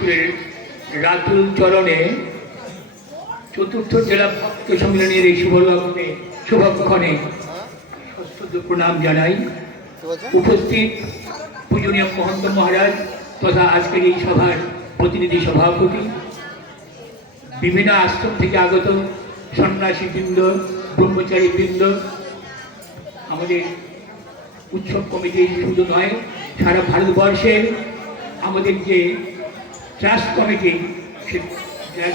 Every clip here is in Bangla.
ঠাকুরের রাতুল চরণে চতুর্থ জেলা ভক্ত সম্মেলনের এই শুভক্ষণে সশ্রদ্ধ প্রণাম জানাই। উপস্থিত পূজনীয় মহন্ত মহারাজ তথা আজকের এই সভার প্রতিনিধি সভাপতি, বিভিন্ন আশ্রম থেকে আগত সন্ন্যাসীবৃন্দ, ব্রহ্মচারীবৃন্দ, আমাদের উৎসব কমিটি শুধু নয়, সারা ভারতবর্ষের আমাদের যে ট্রাস্ট কমিটি,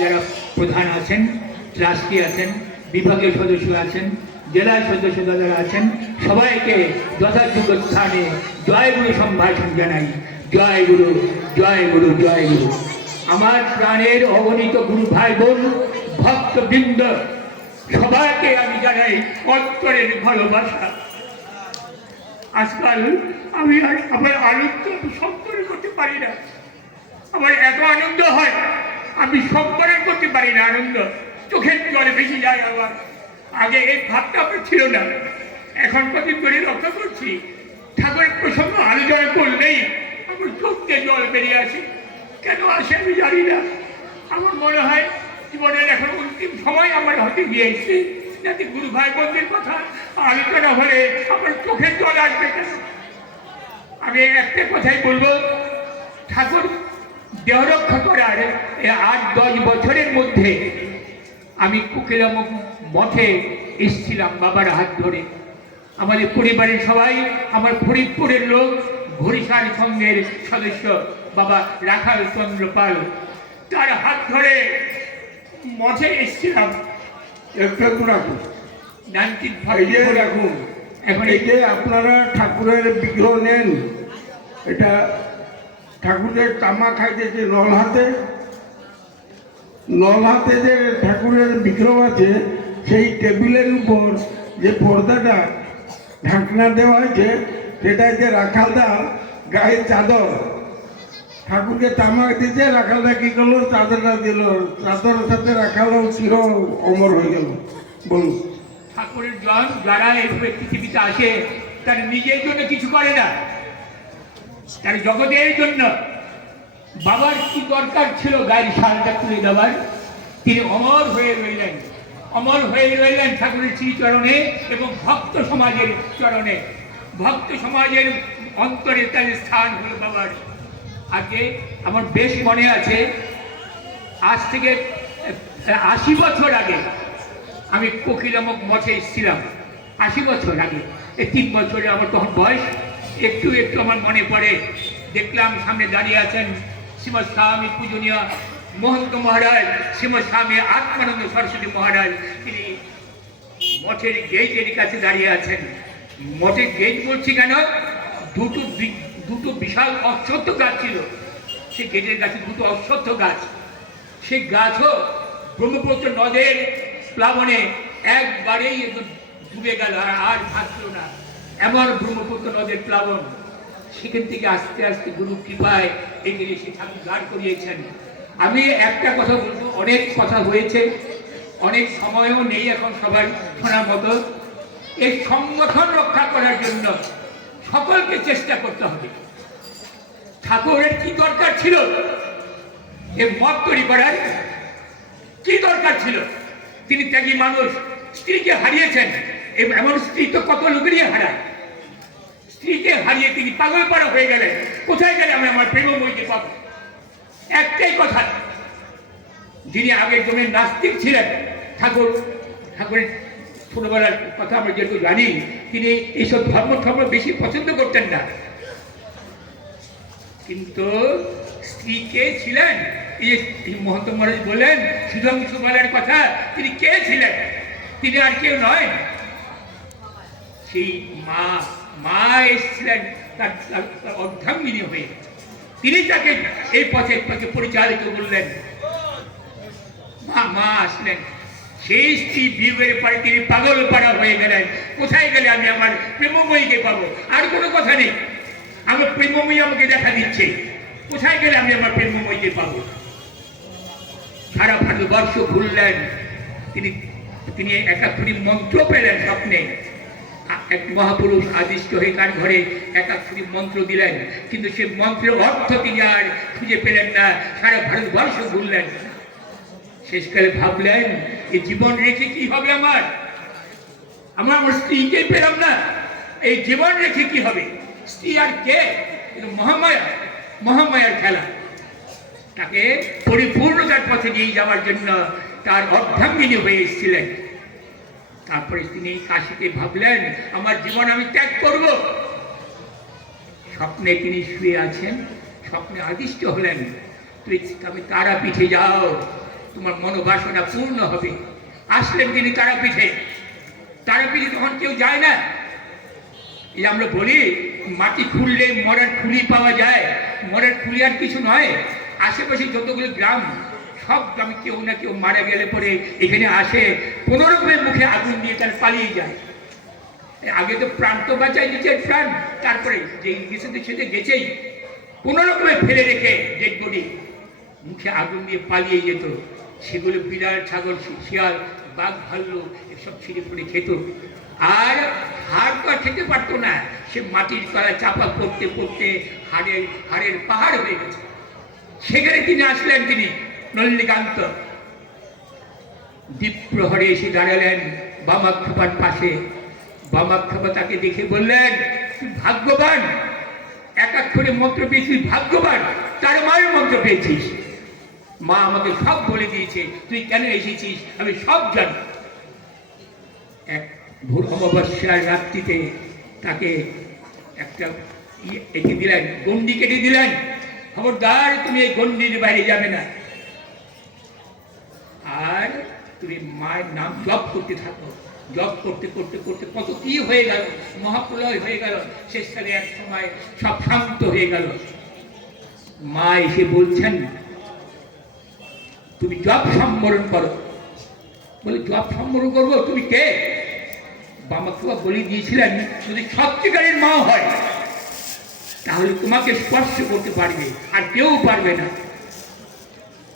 যারা প্রধান আছেন, ট্রাস্টি আছেন, বিভাগীয় সদস্য আছেন, জেলার সদস্য যারা আছেন, সবাইকে যথাযোগ্য স্থানে জয় গুরু সম্ভাষণ জানাই। জয় গুরু, জয় গুরু, জয় গুরু। আমার প্রাণের অগণিত গুরু ভাই বোন, ভক্তবৃন্দ, সবাইকে আমি জানাই অন্তরের ভালোবাসা। আজকাল আমি আমার আনন্দ সম্পর্ক করতে পারি না। আমার এত আনন্দ হয়, আমি সম্পর্ক করতে পারি না। আনন্দ চোখের জলে বেশি যায় আমার। আগে এই ভাবটা আমার ছিল না, এখন কদিন ধরে লক্ষ্য করছি ঠাকুরের প্রসঙ্গ আলোচনা করলেই আমার চোখে জল বেরিয়ে আসে। কেন আসে আমি জানি না। আমার মনে হয় জীবনের এখন অন্তিম সময় আমার হতে গিয়েছে, যাতে গুরু ভাই বোনদের কথা আলোচনা হলে আমার চোখের জল আসবে। কেন আমি একটা কথাই বলবো, ঠাকুর দেহরক্ষা করার 8-10 বছরের মধ্যে আমি কোকিলা মঠে এসেছিলাম বাবার হাত ধরে। আমাদের পরিবারের সবাই, আমার ফরিদপুরের লোক, ঘড়িসার সঙ্গের সদস্য বাবা রাখাল চন্দ্র পাল, তার হাত ধরে মঠে এসেছিলাম। একটু রাখুন, 1944 রাখুন। এখন এই যে আপনারা ঠাকুরের বিগ্রহ নেন, এটা ঠাকুরের তামা খাইতেছে নলহাতে যে ঠাকুরের বিগ্রহ আছে, সেই টেবিলের উপর যে পর্দাটা ঢাকনা দেওয়া হয়েছে, সেটা যে রাখালদার গায়ের চাদর। ঠাকুরকে তামা দিতে রাখালদা কি করলো, চাদরটা দিল, চাদরের সাথে রাখালও চির অমর হয়ে গেল। বলুন। ঠাকুরের জন যারা এই পৃথিবীতে আসে, তার নিজের জন্য কিছু করে না, তার জগতের জন্য। বাবার কি দরকার ছিল গায়ের শালটা তুলে দেওয়ার? তিনি অমর হয়ে রইলেন, অমর হয়ে রইলেন ঠাকুরের শ্রীচরণে এবং ভক্ত সমাজের চরণে। ভক্ত সমাজের অন্তরে তার স্থান হল বাবার। আগে আমার বেশ মনে আছে, আজ থেকে 80 বছর আগে আমি কোকিলামুখ মঠে এসেছিলাম। 80 বছর আগে, এই 3 বছরে আমার তখন বয়স। একটু একটু আমার মনে পড়ে, দেখলাম সামনে দাঁড়িয়ে আছেন শ্রীমৎ স্বামী পূজনীয় মহন্ত মহারাজ, শ্রীমৎ স্বামী আত্মানন্দ সরস্বতী মহারাজ। তিনি মঠের গেটের কাছে দাঁড়িয়ে আছেন। মঠের গেট বলছি কেন, দুটো বিশাল অশ্বত্থ গাছ ছিল। সেই গেটের কাছে 2টো অশ্বত্থ গাছ। সেই গাছও ব্রহ্মপুত্র নদের প্লাবনে একবারেই ডুবে গেল, আর থাকল না। এমন ব্রহ্মপুত্র নদের প্লাবন। সেখান থেকে আস্তে আস্তে গুরু কৃপায় এগিয়ে এসে ঠাকুর দাঁড় করিয়েছেন। আমি একটা কথা বলবো, অনেক কথা হয়েছে, অনেক সময়ও নেই এখন সবার শোনার মতো। এই সংগঠন রক্ষা করার জন্য সকলকে চেষ্টা করতে হবে। ঠাকুরের কি দরকার ছিল এই মত তৈরি করার? কি দরকার ছিল? তিনি ত্যাগী মানুষ, স্ত্রীকে হারিয়েছেন। এমন স্ত্রী তো কত লোকেরই হারায়। স্ত্রীকে হারিয়ে তিনি পাগল পাড়া হয়ে গেলেন। কোথায় গেলে আমি আমার প্রেমময়ীকে পাবো? একটাই কথা, যিনি আগের জমির নাস্তিক ছিলেন, ঠাকুরের ছোটবেলার কথা আমরা যেহেতু জানি, তিনি এইসব ধর্ম বেশি পছন্দ করতেন না। কিন্তু স্ত্রী কে ছিলেন? এই মহন্ত মহারাজ বললেন সুধাংশু বলার কথা, তিনি কে ছিলেন? তিনি আর কেউ নয়, সেই মা এসেছিলেন তার অর্ধাঙ্গিনী হয়ে। তিনি তাকে এই পথে পরিচালিত করলেন। মা আসলেন। সেই স্ত্রী বিয়োগের পরে তিনি পাগল পাড়া হয়ে গেলেন। কোথায় গেলে আমি আমার প্রেমময়ীকে পাবো? আর কোনো কথা নেই, আমার প্রেমময়ী আমাকে দেখা দিচ্ছে। কোথায় গেলে আমি আমার প্রেমময়ীকে পাবো? সারা ভারতবর্ষ ঘুরলেন তিনি। তিনি 71 মন্ত্র পেলেন স্বপ্নে। এক মহাপুরুষ আদিষ্ট হয়ে তার ঘরে একাক্ষরী মন্ত্র দিলেন, কিন্তু সে মন্ত্রের অর্থ তিনি আর খুঁজে পেলেন না, সারা ভারতবর্ষ ঘুরলেন। শেষকালে ভাবলেন, এই জীবন রেখে কি হবে আমার, আমার স্ত্রীকে পেলাম না, এই জীবন রেখে কি হবে? স্ত্রী আর কে? মহামায়া, মহামায়ার খেলা। তাকে পরিপূর্ণতার পথে নিয়ে যাওয়ার জন্য তার অর্ধাঙ্গিনী হয়ে এসেছিলেন। তারপরে তিনি কাশীতে ভাবলেন, আমার জীবন আমি ত্যাগ করব। স্বপ্নে তিনি শুয়ে আছেন, স্বপ্নে আদিষ্ট হলেন, তুমি তারাপীঠে যাও, তোমার মনোবাসনা পূর্ণ হবে। আসলেন তিনি তারাপীঠে। তারাপীঠে তখন কেউ যায় না। এই আমরা বলি মাটি খুললে মরার খুলি পাওয়া যায়, মরার খুলি আর কিছু নয়। আশেপাশে যতগুলো গ্রাম, সব গ্রামে কেউ না কেউ মারা গেলে পরে এখানে আসে, কোনো রকমের মুখে আগুন দিয়ে তার পালিয়ে যায়। আগে তো প্রাণ তো বাঁচায়, নিজের প্রাণ, তারপরে যে গেছে সেটা গেছেই, কোনো রকমে ফেলে রেখে ডেড বডি মুখে আগুন দিয়ে পালিয়ে যেত। সেগুলো বিড়াল, ছাগল, শিয়াল, বাঘ, ভাল্লুক এসব ছিঁড়ে পড়ে খেত। আর হাড় তো আর খেতে পারতো না, সে মাটির তলায় চাপা পড়তে পড়তে হাড়ের পাহাড় হয়ে গেছে। সেখানে তিনি আসলেন, তিনি নল্লিকান্ত। দ্বীপ প্রহরে এসে দাঁড়ালেন বামাক্ষেপার পাশে। বামাক্ষেপা তাকে দেখে বললেন, তুই ভাগ্যবান, একাক্ষরে মন্ত্র পেয়েছিস, ভাগ্যবান, তার মায়ের মন্ত্র পেয়েছিস। মা আমাকে সব বলে দিয়েছে, তুই কেন এসেছিস আমি সব জানি। এক ভোর অমাবস্যার রাত্রিতে তাকে একটা এঁকে দিলেন, গন্ডি কেটে দিলেন, খবরদার তুমি এই গন্ডির বাইরে যাবে না, আর তুমি মায়ের নাম জপ করতে থাকো। জপ করতে করতে করতে কত কি হয়ে গেল, মহাপ্রলয় হয়ে গেল। শেষকালে এক সময় সব শান্ত হয়ে গেল। মা এসে বলছেন, তুমি জপ সম্বরণ করো। বলে, জপ সম্বরণ করবো? তুমি কে? বামাক্ষেপা বলে দিয়েছিলেন, যদি সত্যিকারের মা হয় তাহলে তোমাকে স্পর্শ করতে পারবে, আর কেউ পারবে না।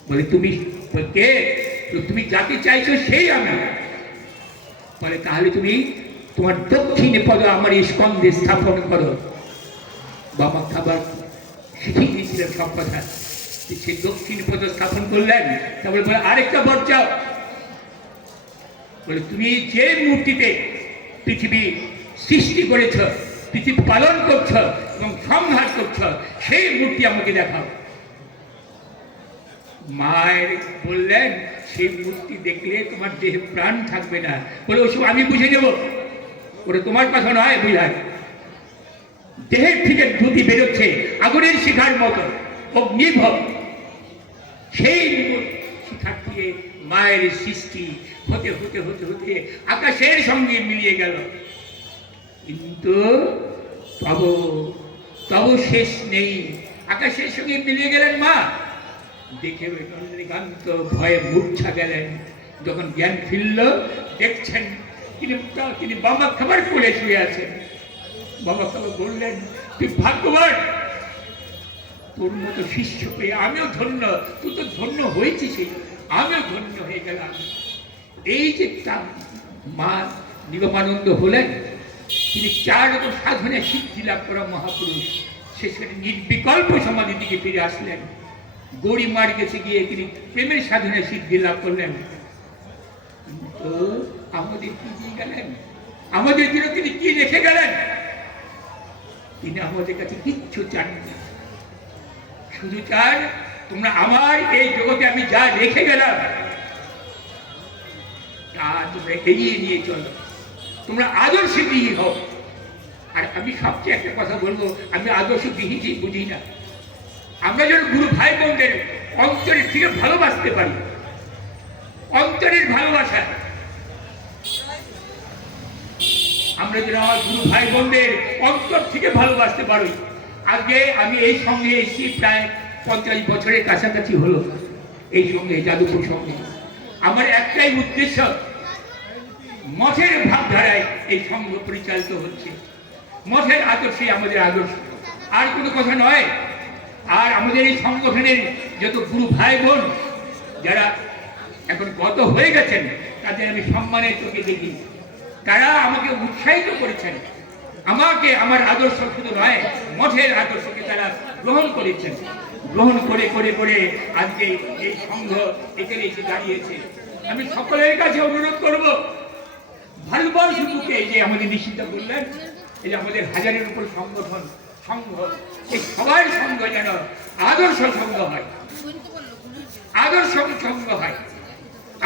বলে, তুমি কে? তুমি যাকে চাইছো সেই আমি। বলে, তাহলে তুমি তোমার দক্ষিণে পদ আমার এই স্কন্ধে স্থাপন করো। বামাক্ষেপা শিখিয়ে দিয়েছিলেন সব কথা। সে দক্ষিণ পদ স্থাপন করলেন। তারপরে বলে, আরেকটা বর চাও। বলে, তুমি যে মূর্তিতে পৃথিবী সৃষ্টি করেছ, পৃথিবী পালন করছ এবং সংহার করছ, সেই মূর্তি আমাকে দেখাও। মায়ের বললেন, সেই মূর্তি দেখলে তোমার দেহে প্রাণ থাকবে না। বলে, ওসব আমি বুঝে নেব, ওটা তোমার কথা নয় বুঝায়। দেহের থেকে ধুতি বেরোচ্ছে আগুনের শিখার মতো, অগ্নিভব। সেই শিখার থেকে মায়ের সৃষ্টি হতে হতে হতে হতে আকাশের সঙ্গে মিলিয়ে গেল। কিন্তু তব শেষ নেই। আকাশের সঙ্গে মিলিয়ে গেলেন মা। দেখে নন্দীকান্ত ভয়ে মূর্ছা গেলেন। যখন জ্ঞান ফিরল, দেখছেন তিনি বামাক্ষেপার কোলে শুয়ে আছেন। বামাক্ষেপা বললেন, তুই ভাগ্যবান, তোর মতো শিষ্য পেয়ে আমিও ধন্য। তুই তো ধন্য হয়েছিস, আমিও ধন্য হয়ে গেলাম। এই যে তার মা নিগমানন্দ হলেন, তিনি 4 রকম সাধনে সিদ্ধি লাভ করা মহাপুরুষ। শেষে নির্বিকল্প সমাধির দিকে ফিরে আসলেন। গৌরীমার কাছে গিয়ে তিনি প্রেমের সাধনে সিদ্ধি লাভ করলেন। কিন্তু আমাদের কি দিয়ে গেলেন? আমাদের জন্য তিনি কি রেখে গেলেন? তিনি আমাদের কাছে কিচ্ছু চান না, শুধু চান তোমরা আমার এই জগতে আমি যা রেখে গেলাম তা তোমরা এগিয়ে নিয়ে চলো, তোমরা আদর্শবিহী হও। আর আমি সবচেয়ে একটা কথা বলবো, আমি আদর্শবিহীন বুঝি না। আমরা যেন গুরু ভাই বোনদের অন্তরের থেকে ভালোবাসতে পারি, অন্তরের ভালোবাসা। আমরা যেন আমার গুরু ভাই বোনদের অন্তর থেকে ভালোবাসতে পারি। আগে আমি এই সঙ্গে এসেছি প্রায় 50 বছরের কাছাকাছি হলো, এই সঙ্গে যাদবপুর সঙ্গে। আমার একটাই উদ্দেশ্য, মঠের ভাবধারায় এই সংঘ পরিচালিত হচ্ছে, মঠের আদর্শে আমাদের আদর্শ, আর কোনো কথা নয়। আর আমাদের এই সংগঠনের যত গুরু ভাই বোন যারা এখন গত হয়ে গেছেন, তাদের আমি সম্মানের চোখে দেখি। তারা আমাকে উৎসাহিত করেছেন, আমাকে আমার আদর্শ শুধু নয় মঠের আদর্শকে তারা গ্রহণ করেছেন। গ্রহণ করে করে করে আজকে এই সংঘ এখানে এসে দাঁড়িয়েছে। আমি সকলের কাছে অনুরোধ করব, ভারতবর্ষ বুকে এই যে আমাদের নিষিদ্ধ করলেন, এই যে আমাদের হাজারের উপর সংগঠন সংঘ, এই সবার সংঘ যেন আদর্শ সংঘ হয়, আদর্শ সংঘ হয়।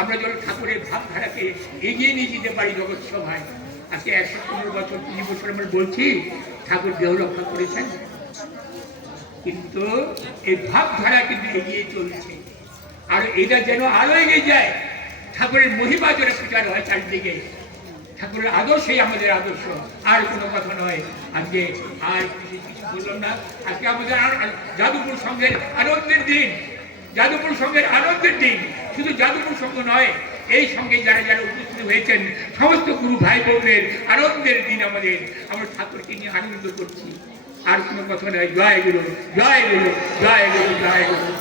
আমরা যেন ঠাকুরের ভাবধারাকে এগিয়ে নিয়ে যেতে পারি জগৎ সভায়। আজকে 115 বছর 30 বছর আমরা বলছি ঠাকুর দেহ রক্ষা করেছেন, কিন্তু এই ভাবধারা কিন্তু এগিয়ে চলছে। আর এটা যেন আরো এগিয়ে যায়, ঠাকুরের মহিমা যেন প্রচার হয় চারদিকে। ঠাকুরের আদর্শই আমাদের আদর্শ, আর কোনো কথা নয়। আজকে আর কিছু বললাম না। আজকে আমাদের যাদবপুর সংঘের আনন্দের দিন, যাদবপুর সংঘের আনন্দের দিন। শুধু যাদবপুর সংঘ নয়, এই সঙ্গে যারা যারা উপস্থিত হয়েছেন সমস্ত গুরু ভাই বোনের আনন্দের দিন আমাদের। আমরা ঠাকুরকে নিয়ে আনন্দ করছি, আর কোনো কথা নয়। জয় গুরু, জয় গুরু, জয় গুরু, জয় গুরু।